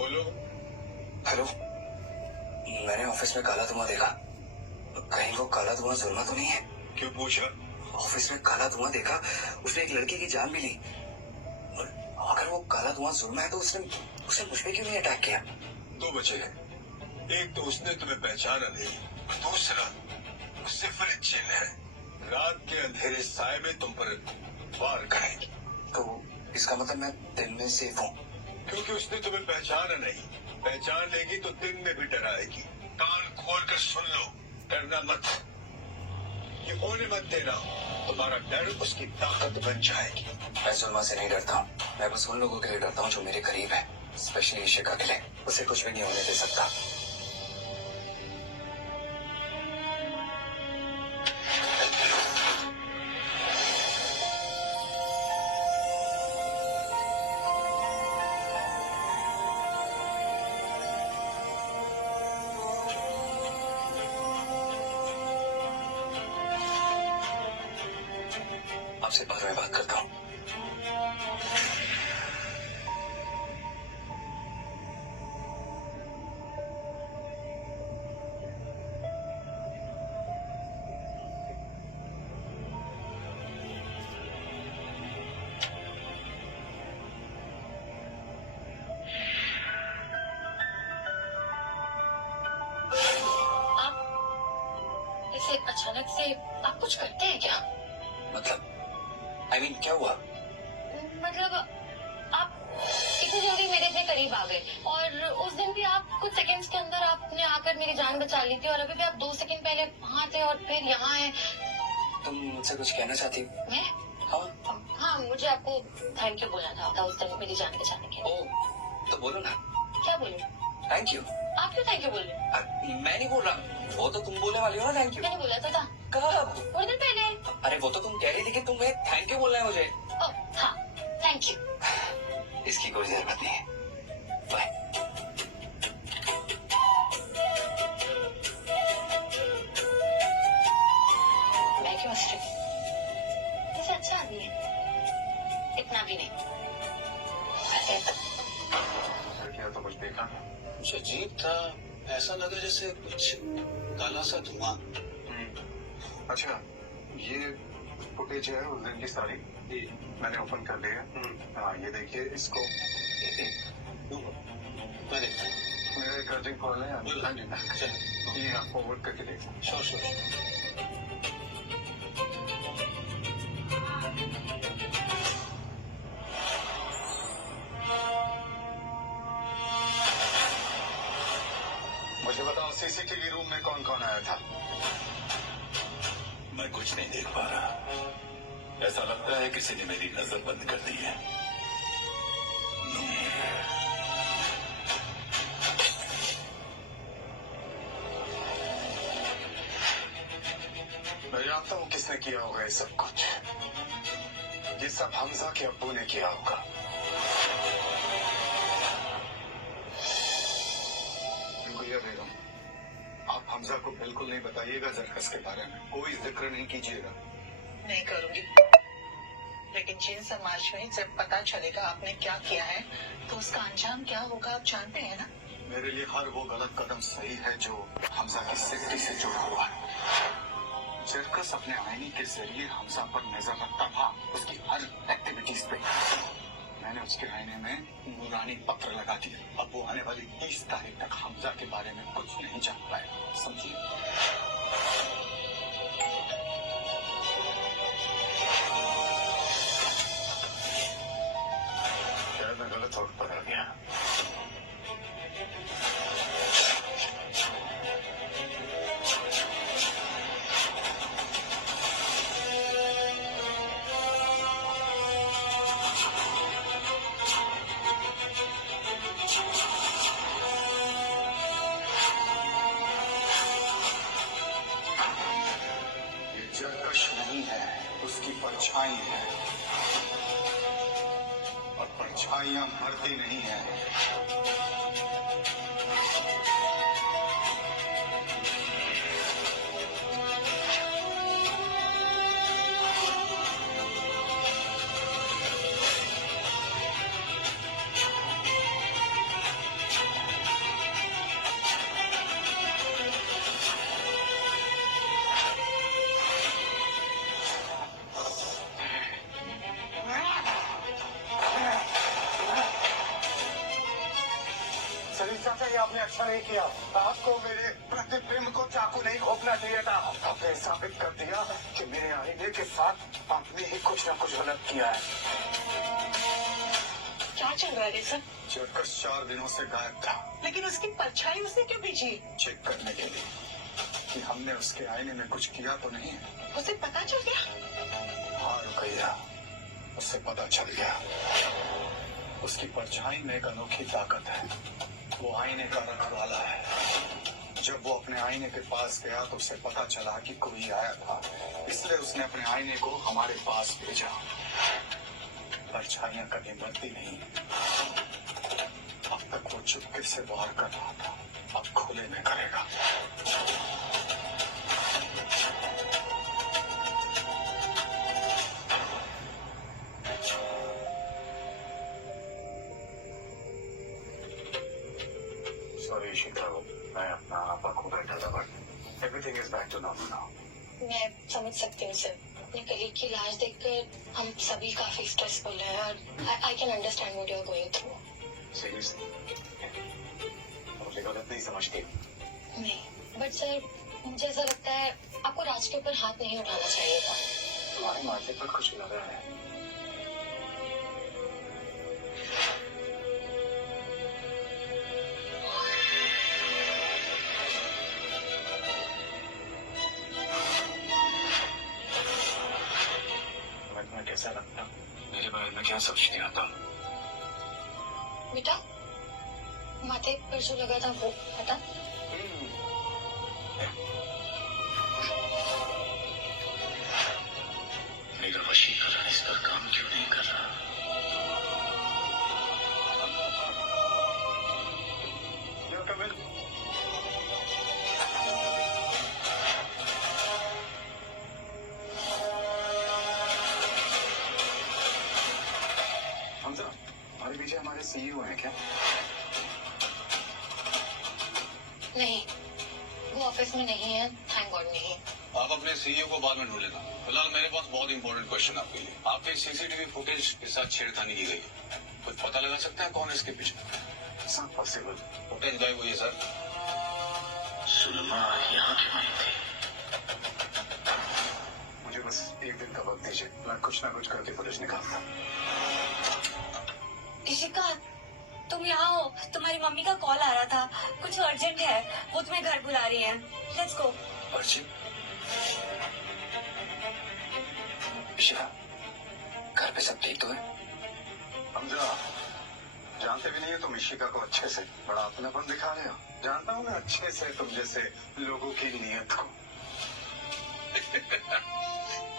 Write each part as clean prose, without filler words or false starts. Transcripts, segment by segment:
बोलो। हेलो, मैंने ऑफिस में काला धुआं देखा। कहीं वो काला धुआं जुल्मा तो नहीं है? क्यों पूछा? ऑफिस में काला धुआं देखा, उसने एक लड़की की जान भी ली। और अगर वो काला धुआं जुल्म है तो उसने उसने मुझ पे क्यों नहीं अटैक किया? दो बचे हैं। एक तो उसने तुम्हें पहचाना नहीं, दूसरा उससे चिल है। रात के अंधेरे साए में तुम पर वार करेगी। तो इसका मतलब मैं दिन में सेफ हूँ? क्योंकि उसने तुम्हें पहचाना नहीं। पहचान लेगी तो दिन में भी डराएगी। कान खोल कर सुन लो, डरना मत। ये होने मत देना, तुम्हारा डर उसकी ताकत बन जाएगी। मैं जुल्मा से नहीं डरता हूँ, मैं बस उन लोगों के लिए डरता हूँ जो मेरे करीब है, स्पेशली इशिका के लिए। उसे कुछ भी नहीं होने दे सकता। आपसे बाद में बात करता हूँ। ऐसे अचानक से आप कुछ करते हैं क्या? मतलब I mean, क्या हुआ? मतलब आप इतनी जल्दी मेरे इतने करीब आ गए, और उस दिन भी आप कुछ सेकंड्स के अंदर आपने आकर मेरी जान बचा ली थी, और अभी भी आप 2 सेकंड पहले वहाँ थे और फिर यहाँ हैं। तुम मुझसे कुछ कहना चाहती हो? मैं? हाँ, मुझे आपको थैंक यू बोलना था उस दिन मेरी जान बचाने के लिए। ओह, तो बोलो ना। क्या बोलूं? Thank you. आप क्यों थैंक यू बोल रहे हैं? मैं नहीं बोल रहा, वो तो तुम बोलने वाली हो ना थैंक यू। मैंने बोला था कब? थोड़ी देर पहले। अरे वो तो तुम कह रही थी कि तुम्हें थैंक यू बोलना है मुझे। ओह हाँ, थैंक यू। इसकी कोई जरूरत नहीं है। बाय। मैं क्यों हंस रही हूँ? वैसे अच्छा आदमी है, इतना भी नहीं। क्या तो कुछ देखा? कुछ अजीब था, ऐसा लगा जैसे कुछ काला सा धुआं। अच्छा, ये फुटेज है उस दिन की सारी, मैंने ओपन कर लिया। हाँ, ये देखिए इसको। मैं देखता हूँ। मेरा एक अर्जेंट कॉल है। हाँ जी, चलो ये आप फॉरवर्ड करके देखो। श्योर। मुझे बताओ, सीसीटीवी रूम में कौन कौन आया था? मैं कुछ नहीं देख पा रहा। ऐसा लगता है किसी ने मेरी नजर बंद कर दी है। मैं जानता हूँ किसने किया होगा ये सब कुछ। ये सब हमजा के अब्बू ने किया होगा। गुड़िया बेगम, आप हमजा को बिल्कुल नहीं बताइएगा जरकस के बारे में, कोई जिक्र नहीं कीजिएगा। नहीं करूंगी, लेकिन जिन समाज में जब पता चलेगा आपने क्या किया है तो उसका अंजाम क्या होगा आप जानते हैं ना। मेरे लिए हर वो गलत कदम सही है जो हमजा की सेफ्टी से जुड़ा हुआ है। जरकस अपने आईनी के जरिए हमजा पर नजर रखता था, उसकी हर एक्टिविटीज पे। मैंने उसके आईने में नूरानी पत्र लगा दिया। अब वो आने वाली 30 तारीख तक हमजा के बारे में कुछ नहीं जान पाएगा, समझिए? शायद मैं गलत वक्त पर आ गया। जरकश नहीं है, उसकी परछाई है, और परछाइयां मरती नहीं है। अरे चाचा ये आपने अच्छा नहीं किया। आपको मेरे प्रतिबिंब को चाकू नहीं घोंपना चाहिए था। आपने साबित कर दिया कि मेरे आईने के साथ आपने ही कुछ न कुछ गलत किया है। क्या चल रहा है सर? जरकस 4 दिनों से गायब था। लेकिन उसकी परछाई उसने क्यों भेजी? चेक करने के लिए कि हमने उसके आईने में कुछ किया तो नहीं है। उसे पता चल गया? हाँ रुकैया, उससे पता चल गया। उसकी परछाई में एक अनोखी ताकत है। वो आईने का रखवाला है। जब वो अपने आईने के पास गया तो उसे पता चला कि कोई आया था, इसलिए उसने अपने आईने को हमारे पास भेजा। परछाइयां कभी मरती नहीं। अब तक वो चुपके से वार कर रहा था, अब खुले में करेगा। सॉरी शिकागो, मैं अपना आपा खो बैठा था, but everything is back to normal now. मैं समझ सकती हूँ सर। अपने कलीग की लाश देखकर हम सभी काफी स्ट्रेसफुल हैं और I can understand what you are going through. Seriously मुझे गलत नहीं समझती। नहीं, बट सर मुझे ऐसा लगता है आपको राज के ऊपर हाथ नहीं उठाना चाहिए था। तुम्हारे माथे पर कुछ लगा है। तुम्हें कैसा लगता? मेरे बारे में क्या सोचती हो तुम? बेटा, माथे पर जो लगा था वो पता? मेरा वशीकरण इस पर काम क्यों नहीं कर रहा? You're coming. हमजा, हमारे पीछे हमारे सीईओ हैं क्या? नहीं, वो ऑफिस में नहीं है, थैंक गॉड नहीं है। आप अपने सीईओ को बाद में ढूंढ लेना। फिलहाल मेरे पास बहुत इंपॉर्टेंट क्वेश्चन आपके लिए। आपके सीसीटीवी फुटेज के साथ छेड़खानी की गई है, कुछ पता लगा सकते हैं कौन है इसके पीछे? It's not possible. फुटेज गायब हुई है सर। सुलमा यहाँ क्यों आई थी? मुझे बस एक दिन का वक्त दीजिए, मैं कुछ ना कुछ करके फुटेज निकालता। इशिका, तुम यहाँ हो? तुम्हारी मम्मी का कॉल आ रहा था, कुछ अर्जेंट है, वो तुम्हें घर बुला रही है। Let's go. अर्जुन, इशिका, घर पे सब ठीक तो है? हमजा, जानते भी नहीं हो तुम इशिका को अच्छे से। बड़ा अपनापन दिखा रहे हो। जानता हूँ मैं अच्छे से तुम जैसे लोगों की नीयत को।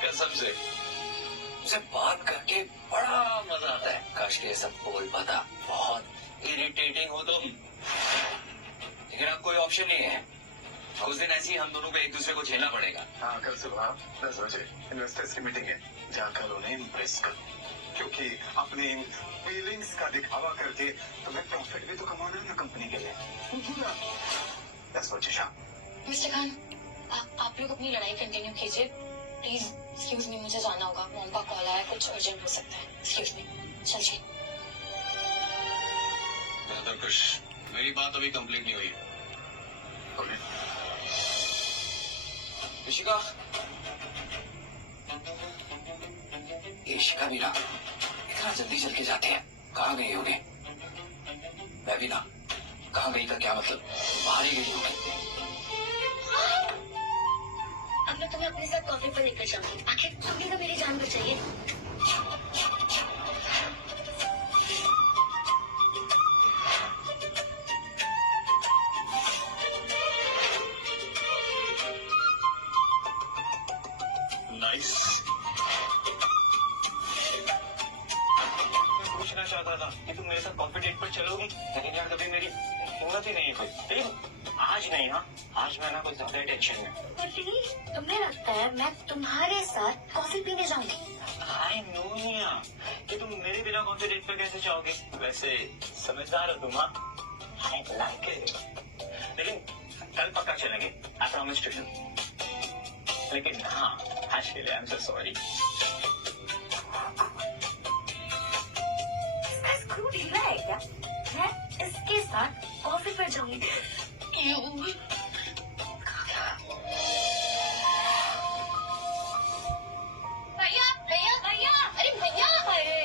कसम से उसे बात करके बड़ा मजा आता है। काश ये सब बोल पाता। बहुत इरिटेटिंग हो तुम, लेकिन अब कोई ऑप्शन नहीं है। उस दिन ऐसे ही हम दोनों को एक दूसरे को झेलना पड़ेगा। हाँ, कल सुबह 10 बजे इन्वेस्टर्स की मीटिंग है, जाकर उन्हें इम्प्रेस करो, क्योंकि अपनी इन फीलिंग्स का दिखावा करके तुम्हें प्रॉफिट भी तो कमाना है ना कंपनी के लिए। That's what you shout. Mister Khan, आप लोग अपनी लड़ाई कंटिन्यू कीजिए प्लीज। एक्सक्यूज मी, मुझे जाना होगा, मॉम का कॉल आया, कुछ अर्जेंट हो सकता है। एक्सक्यूज मी, चलिए। कुछ मेरी बात अभी कंप्लीट नहीं हुई। इशिका, इशिका भी ना इतना जल्दी चल के जाते हैं। कहाँ गई होगी? मैं भी ना, कहाँ गई का क्या मतलब? बाहर ही गई होगी। अब मैं तुम्हें अपने साथ कॉफी पर लेकर जाऊंगी। आखिर तुमने तो मेरी जान बचाई है। नाइस। पूछना चाहता था कि तुम मेरे साथ कॉफी डेट पर चलोगी, लेकिन यार कभी मेरी हिम्मत ही नहीं है कोई। लेकिन आज नहीं, हाँ आज मैं ना कुछ ज्यादा टेंशन में। प्लीज, तुम्हें लगता है मैं तुम्हारे साथ कॉफी पीने जाऊंगी? आई नो निया कि तुम मेरे बिना कॉफी डेट पर कैसे जाओगे। वैसे समझदार हो तुम, हाँ आई लाइक इट। लेकिन कल पक्का चलेंगे, आई प्रॉमिस टू यू। लेकिन हाँ, आज के लिए I am so sorry. Screw ढीला है क्या? है इसके साथ कॉफी पर जाऊंगी। भैया भैया भैया, अरे भैया, अरे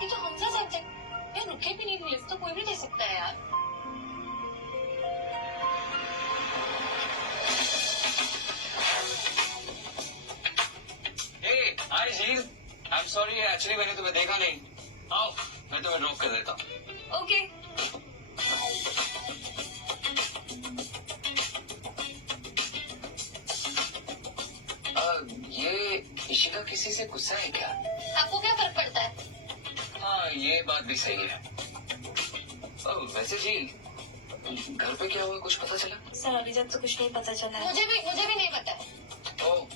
ये तो हमजा सब्जेक्ट यार, रुके भी नहीं, लिफ्ट तो कोई भी दे सकता है यार। हाय झील, आई एम सॉरी, एक्चुअली मैंने तुम्हें देखा नहीं। आओ मैं तुम्हें ड्रॉप कर देता हूँ। ओके। ये इशिका किसी से गुस्सा है क्या? आपको क्या फर्क पड़ता है? हाँ ये बात भी सही है। वैसे जी घर पे क्या हुआ, कुछ पता चला? सर अभी तक तो कुछ नहीं पता चला है। मुझे भी नहीं पता है। ओ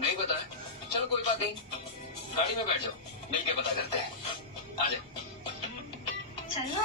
नहीं पता है, चलो कोई बात नहीं, गाड़ी में बैठ जाओ, मिलके पता करते हैं। आ जाओ। चलो।